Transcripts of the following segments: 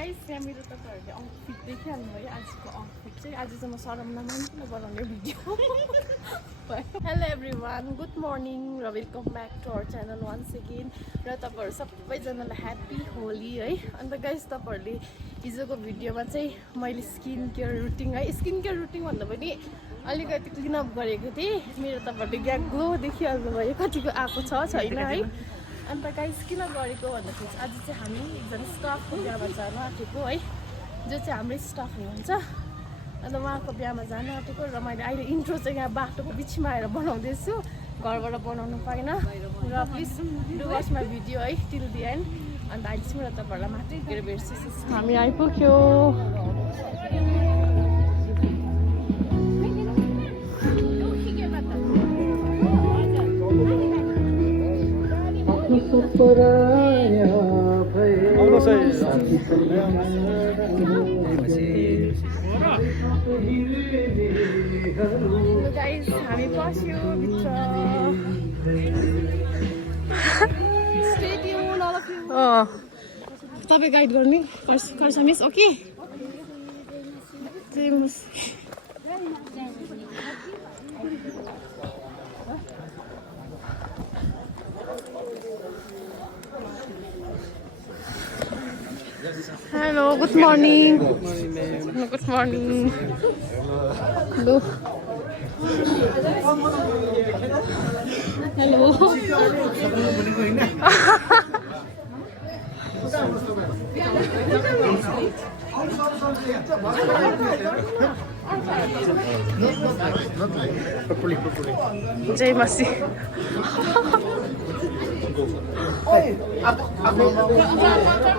Guys यहाँ मेरो तपाईँहरूले आउटफिट देखिहाल्नुभयो आजको आउटफिट चाहिँ आज चाहिँ म सरमना मान्छे बनाउने video hello everyone good morning र welcome back to our channel once again र तपाईँहरू सबैजनालाई ह्याप्पी होली है अन्त गाइस तपाईँहरूले हिजोको भिडियोमा चाहिँ मैले स्किन केयर रुटिन है स्किन केयर रुटिन भन्दा पनि अलिकति क्लिनअप गरेको थिएँ मेरो तपाईँहरूले क्या ग्लो देखिहाल्नुभयो कतिको आएको छैन है अन्त गाइस किन गरेको भन्दाखेरि चाहिँ आज चाहिँ हामी एकजना स्टाफको बिहामा जान आँटेको है जो चाहिँ हाम्रै स्टाफ हुनुहुन्छ अन्त उहाँको बिहामा जान आँटेको र मैले अहिले इन्ट्रो चाहिँ यहाँ बाटोको बिचमा आएर बनाउँदैछु घरबाट बनाउनु पाइनँ र please do watch my video है टिल दि एन्ड अन्त अहिले चाहिँ मेरो तपाईँहरूलाई माथि पुगेर भेट्छु हामी आइपुग्यो गाइस हामी पस्यो भित्र तपाईँ गाइड गर्ने कर्सा miss okay Hello, good morning. Good morning. Hello. Hello. Jai Masi.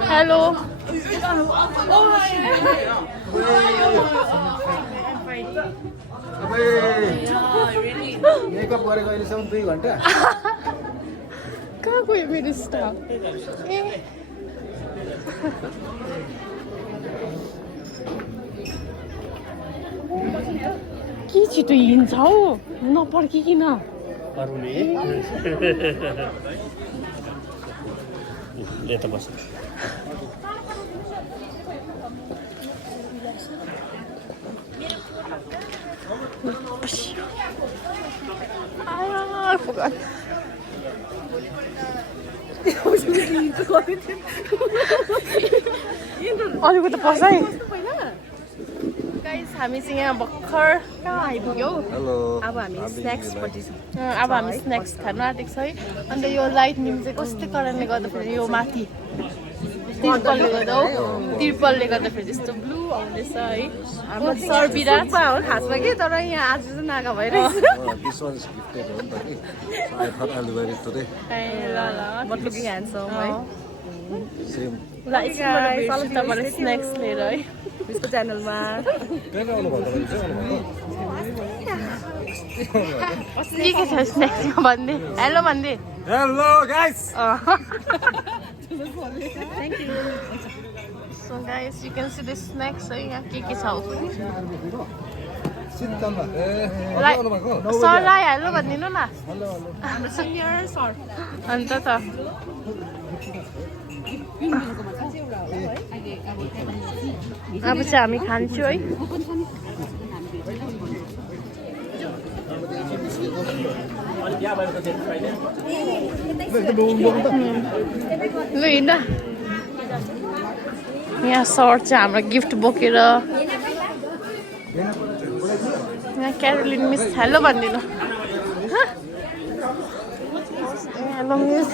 Hello. Makeup गरेको अहिलेसम्म 2 घण्टा कहाँ गयो मेरो स्टाफ के छिटो हिँड्छ हौ नपर्किकन यता बस I forgot. अलिक त पस है गाइस हामी चाहिँ यहाँ भर्खर कहाँ आइपुग्यो अब हामी स्न्याक्सपट्टि अब हामी स्न्याक्स खानु आँटेको छ है अन्त यो लाइटनिङ चाहिँ कस्तो कारणले गर्दाखेरि यो माथि तिर्पलले गर्दाखेरि त्यस्तो ब्लू आउँदैछ है सर्बिरा हो खासमा कि तर यहाँ आज चाहिँ नागा भइरहेछ तपाईँले स्न्याक्स लिएर है त्यसको च्यानलमा के छ स्न्याक्समा भन्ने हेलो भन्ने hello guys Thank you. So guys, you can see the snacks है यहाँ के छ सरलाई हेलो भनिदिनु न हाम्रो सिनियर सर अन्त त अब चाहिँ हामी खान्छौँ है ल हिँड यहाँ सर चाहिँ हाम्रो गिफ्ट बोकेर यहाँ क्यारोलिन मिस हेलो भनिदिनु हेलो मिस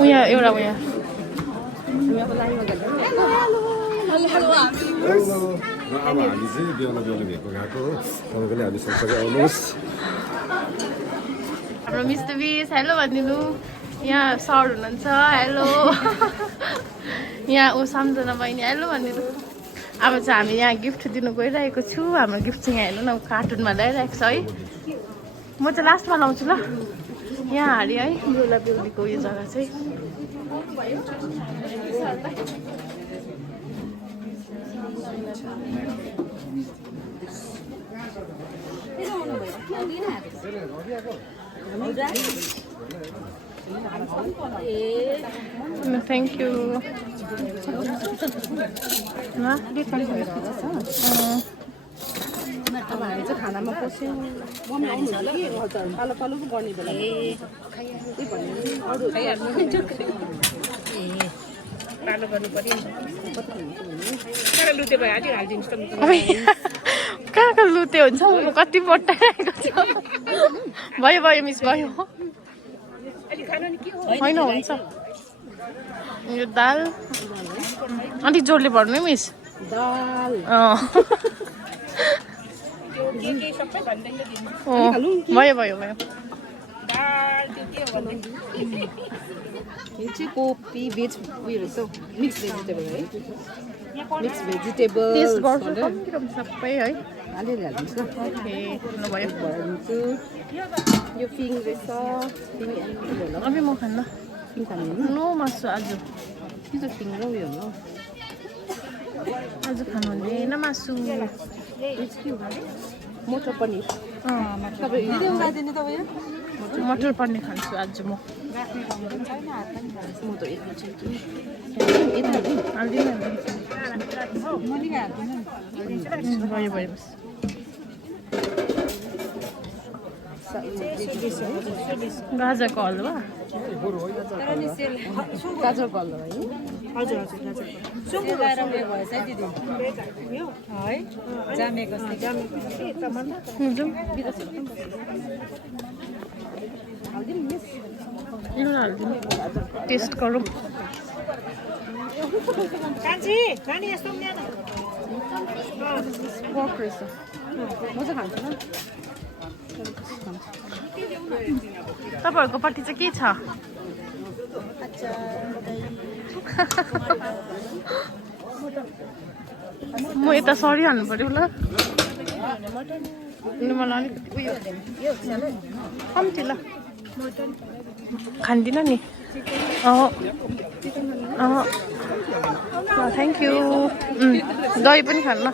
उयो एउटा उयो अब हामी चाहिँ बेला भेको गएको हो तपाईँले हामी सँगसँगै आउनुहोस् हाम्रो मिस्टर बिस हेलो भनिदिनु यहाँ सर हुनुहुन्छ हेलो यहाँ ऊ सम्झना बहिनी हेलो भनिदिनु अब चाहिँ हामी यहाँ गिफ्ट दिनु गइरहेको छु हाम्रो गिफ्ट चाहिँ यहाँ हेर्नु न कार्टुनमा ल्याइरहेको छ है म चाहिँ लास्टमा लाउँछु ल यहाँ हारी है बेहुला बेहुलीको यो जग्गा चाहिँ No, thank you. अब हामी चाहिँ खानामा पस्यौँ पालो पालो पो गर्ने बेला पालो गर्नु पर्यो नि लुते भयो हाल्यो हालिदिनुहोस् त कहाँ कहाँ लुते हुन्छ म कति बट्टाइरहेको छ भयो भयो मिस भयो होइन हुन्छ यो दाल अलिक जोडले भर्नु मिस दाल सबै भनिदिनु भयो भयो भयो दाल त्यो के हो भन्दै यो चाहिँ कोपी भेज उयो रहेछ मिक्स भेजिटेबल है मिक्स भेजिटेबल टेस्ट गर्छु कम्ती सबै है अलिअलि हालिदिनुहोस् न ओके ल भयो भइदिन्छु यो फिङ रहेछ फिङ अलिकति होला अबि म खान्न फिङ खानु नो मासु आज के त फिङ र उयो हो आज खानु हुँदैन मासु मटर पनिर तपाईँ भिडियो उडाइदिने तपाईँ मटर पनिर खान्छु आज म म त एकैछिन हाल्दिनँ भयो भयो बस गाजरको हलुवा गाजरको हलुवा है हजुर हजुर हजुर सुँगुर भएछ है दिदी है जामेको टेस्ट गरौँ कान्छी नानी यस्तो पनि ल्याएन पर्क रहेछ म चाहिँ खान्छु न तपाईँहरूकोपट्टि चाहिँ के छ म यता सरिहाल्नु पर्यो ल मलाई अलिकति उयो कम्ती ल खान्दिनँ नि थ्याङ्क यू दही पनि खान्न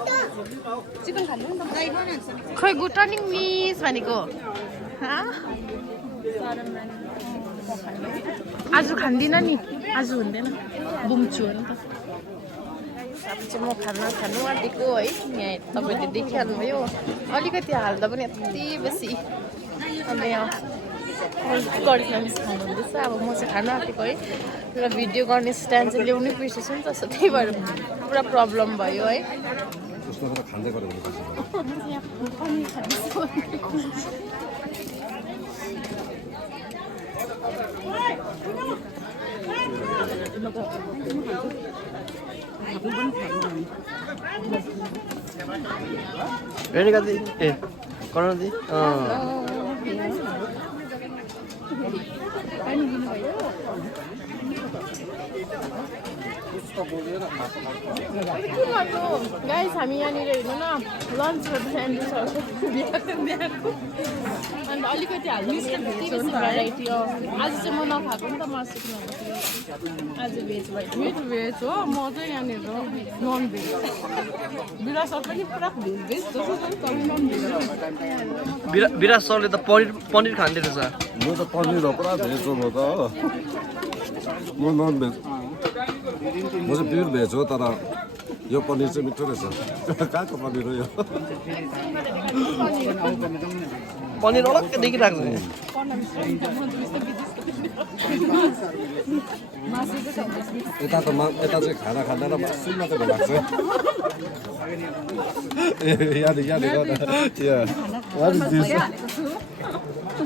खै गुड मर्निङ मिस भनेको आज खान्दिनँ नि आज हुँदैन बुम्छु नि त अब चाहिँ म खानु आँटेको है यहाँ तपाईँले देखिहाल्नुभयो अलिकति हाल्दा पनि यति बेसी अब यहाँ करिस्मा मिस खानुहुँदैछ अब म चाहिँ खानु आँटेको है र भिडियो गर्ने स्ट्यान्ड चाहिँ ल्याउनै बिर्सेछु नि त त्यही भएर पुरा प्रब्लम भयो है रेणुका दी ए कर्ण दी गाइस हामी यहाँनिर हेर्नु न लन्च गर्दैछ अन्त अलिकति हाल्नु भेराइटी आज चाहिँ म नखाएको नि त मासु आज भेज भयो भेज हो म चाहिँ यहाँनिर नन भेज बिरासर पनि पुरा भेज जस्तो नन भेज विराज सरले त पनिर खाँदै रहेछ म त पनिर हो पुरा भेज हो म त हो म नन भेज म चाहिँ प्योर भेज हो तर यो पनिर चाहिँ मिठो रहेछ कहाँको पनिर हो यो पनिर अलग्गै देखिरहेको छ यता चाहिँ खाना खाँदैन मासु मात्रै भएको छ यहाँनिर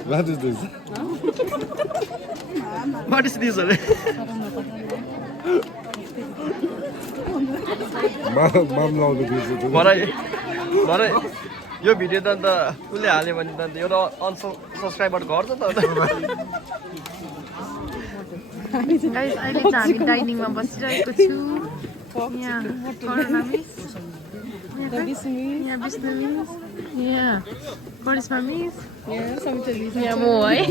What is this? What is this? Mom लाउनु बिर्सेछु मलाई यो भिडियो त अन्त उसले हाल्यो भने त अन्त एउटा अनसब्सक्राइबर गर्छ त अहिले चाहिँ हामी डाइनिङमा बसिरहेको छु यहाँ विष्णु मिस यहाँ करिस्मा मिस यहाँ म है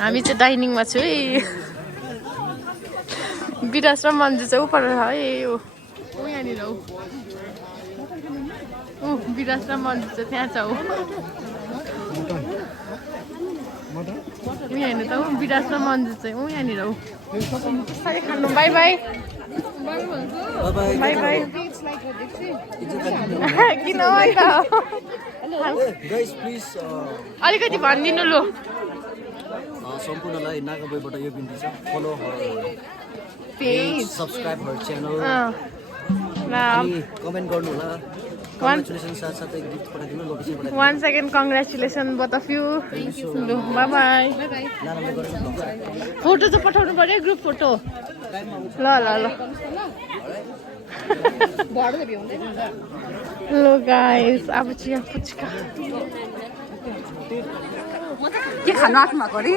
हामी चाहिँ डाइनिङमा छु है वीराश्रम मन्दिर चाहिँ उपर है यो यहाँनिर हो वीराश्रम मन्दिर चाहिँ त्यहाँ छ हो यहाँनिर त वीराश्रम मन्दिर चाहिँ यहाँनिर हो खानु बाई बाई बाई बाई किन अलिकति भनिदिनु लु सम्पूर्णलाई नागाबोइबाट यो बिन्ती छ फलो पेज सब्सक्राइब हर च्यानल ल कमेन्ट गर्नु होला कङ्ग्रेचुलेसन साथसाथै गिफ्ट पठाइदिनु लोकेसन पठाइदिनु 1 second congratulations both of you लु बाई बाई फोटो चाहिँ पठाउनु पर्यो ग्रुप फोटो ल ल ल ल गाइस अब चाहिँ पुच्का के खानु आफ्नो भएको अरे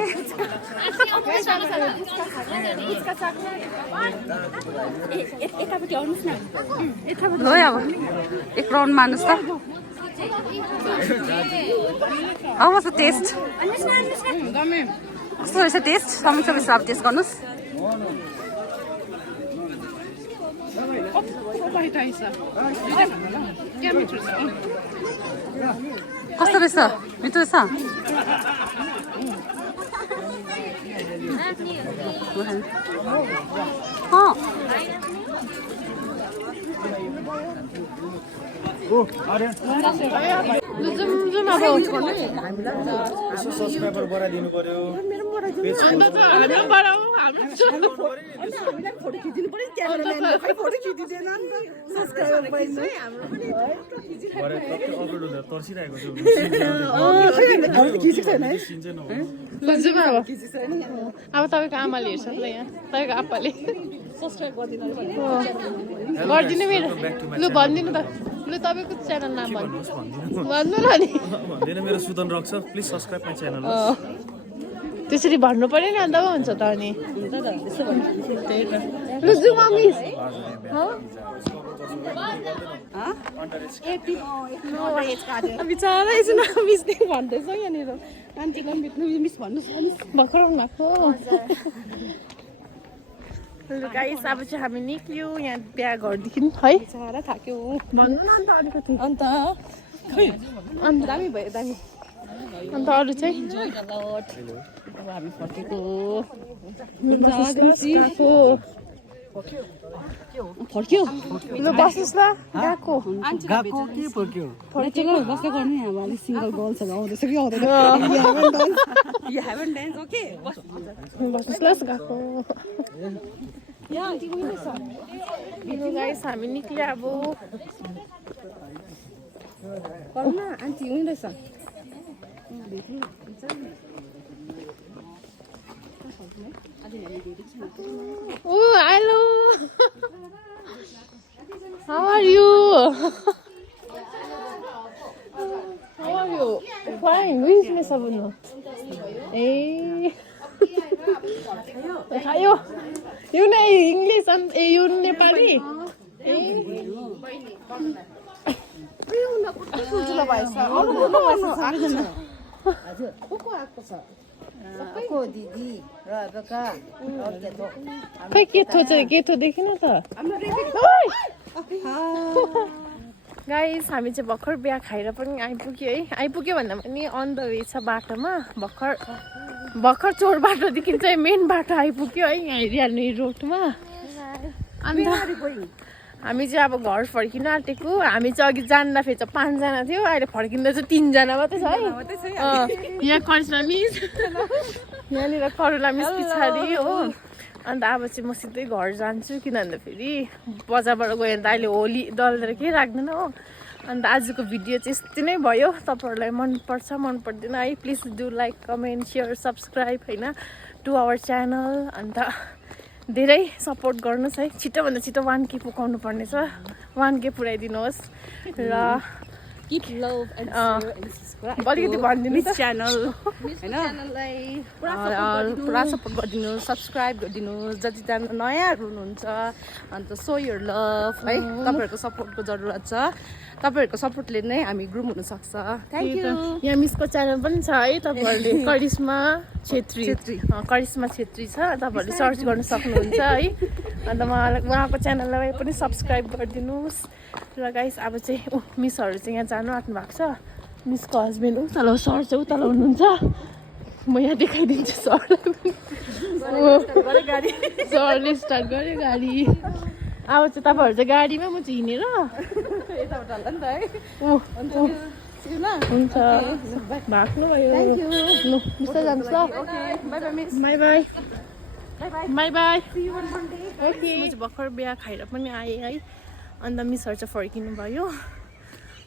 ल अब एक राउन्ड मार्नुहोस् त अब कस्तो टेस्ट कस्तो रहेछ टेस्ट समीक्षा मिश्र अब टेस्ट गर्नुहोस् कस्तो रहेछ मिठो रहेछ जुम अब सब्सक्राइबर बढाइदिनु पर्यो तर्सिरहेको छु अब तपाईँको आमाले हेर्छ ल यहाँ तपाईँको आप्पाले गरिदिनु मेरो लु भनिदिनु त लु तपाईँको च्यानल नाम भन्नु न नि भन्दैन मेरो Sudan rocks please subscribe my channel त्यसरी भन्नु पर्यो नि अन्त पो हुन्छ त अनि लु जुम मिस बिचरा एकछिन मिस भन्दैछ यहाँनिर आन्टीलाई पनि मिस भन्नुहोस् भर्खर आउनु भएको लु गाइस अब चाहिँ हामी निक्ल्यौँ यहाँ बिहा घरदेखि है सारा थाक्यो भन्नु न अन्त अलिकति अन्त दामी भयो दामी अन्त अरू चाहिँ हामी फर्केको फर्क्यो लु बस्नुहोस् ल गएको फर्केको बस्दै गर्नु अब अलिक सिङ्गल गर्ल्सहरू आउँदैछ कि आउँदैन बस्नुहोस् ल गएको गाइस हामी निक्ल्यो अब आन्टी हुँदैछ Oh, hello. How are you? How are you? Fine. Who is Miss Abuno? Hey. Ayo. You know English and you Nepali. खै केथो चाहिँ केथो देखिन त गाइस हामी चाहिँ भर्खर बिहा खाएर पनि आइपुग्यो है आइपुग्यो भन्दा पनि अन द वे छ बाटोमा भर्खर चोर बाटोदेखि चाहिँ मेन बाटो आइपुग्यो है यहाँ हेरिहाल्नु रोडमा अन्त हामी चाहिँ अब घर फर्किन आँटेको हामी चाहिँ अघि जान्दा फेरि चाहिँ 5 जना थियो अहिले फर्किँदा चाहिँ 3 जना मात्रै छ है यहाँ करिश्मा मिस यहाँनिर करुला मिस पछाडि हो अन्त अब चाहिँ म सिधै घर जान्छु किन भन्दाखेरि बजारबाट गयो भने त अहिले होली दलेर केही राख्दैन हो अन्त आजको भिडियो चाहिँ यस्तै नै भयो तपाईँहरूलाई मनपर्छ मन पर्दैन है please do like comment share subscribe होइन टु आवर च्यानल अन्त धेरै सपोर्ट गर्नुहोस् है छिटोभन्दा छिटो 1K पुगाउनु पर्ने छ 1K पुऱ्याइदिनुहोस् र Keep love and share and subscribe. अलिकति भनिदिनु त च्यानल च्यानललाई पुरा सपोर्ट गरिदिनु, सब्सक्राइब गरिदिनु, जतिजना नयाँहरू हुनुहुन्छ अन्त सो योर लभ है। तपाईँहरूको सपोर्टको जरुरत छ, तपाईँहरूको सपोर्टले नै हामी ग्रुम हुनसक्छ। Thank you. यहाँ मिसको च्यानल पनि छ है, तपाईँहरूले करिश्मा छेत्री करिश्मा छेत्री छ, तपाईँहरूले सर्च गर्न सक्नुहुन्छ है। अन्त उहाँको च्यानललाई पनि सब्सक्राइब गरिदिनुहोस्। र गाइस अब चाहिँ मिसहरू चाहिँ यहाँ जानु आँट्नु भएको छ। मिसको हस्बेन्ड उतल सर चाहिँ उतल हुनुहुन्छ, म यहाँ देखाइदिन्छु सरलाई पनि। सरले स्टार्ट गर्यो गाडी। अब चाहिँ तपाईँहरू चाहिँ गाडीमा, म चाहिँ हिँडेर यताबाट होला नि त है। हुन्छ भाग्नु भयो। लु बिस्तारै जानुहोस् ल। By by by by. Okay म चाहिँ भर्खर बिहा खाएर पनि आएँ है। अन्त मिसहरू चाहिँ फर्किनु भयो।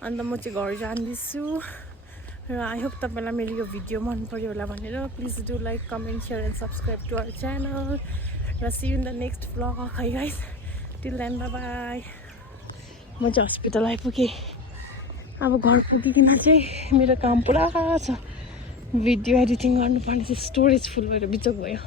अन्त म चाहिँ घर जाँदैछु। र आई होप तपाईँलाई मेरो यो भिडियो मन पर्यो होला भनेर please do like comment share and subscribe to our channel. र see you in the next vlog है guys. Till then bye bye. म चाहिँ हस्पिटल आइपुगेँ। अब घर पुगिकन चाहिँ मेरो काम पुरा छ, भिडियो एडिटिङ गर्नुपर्ने चाहिँ स्टोरेज फुल भएर बिचक भयो।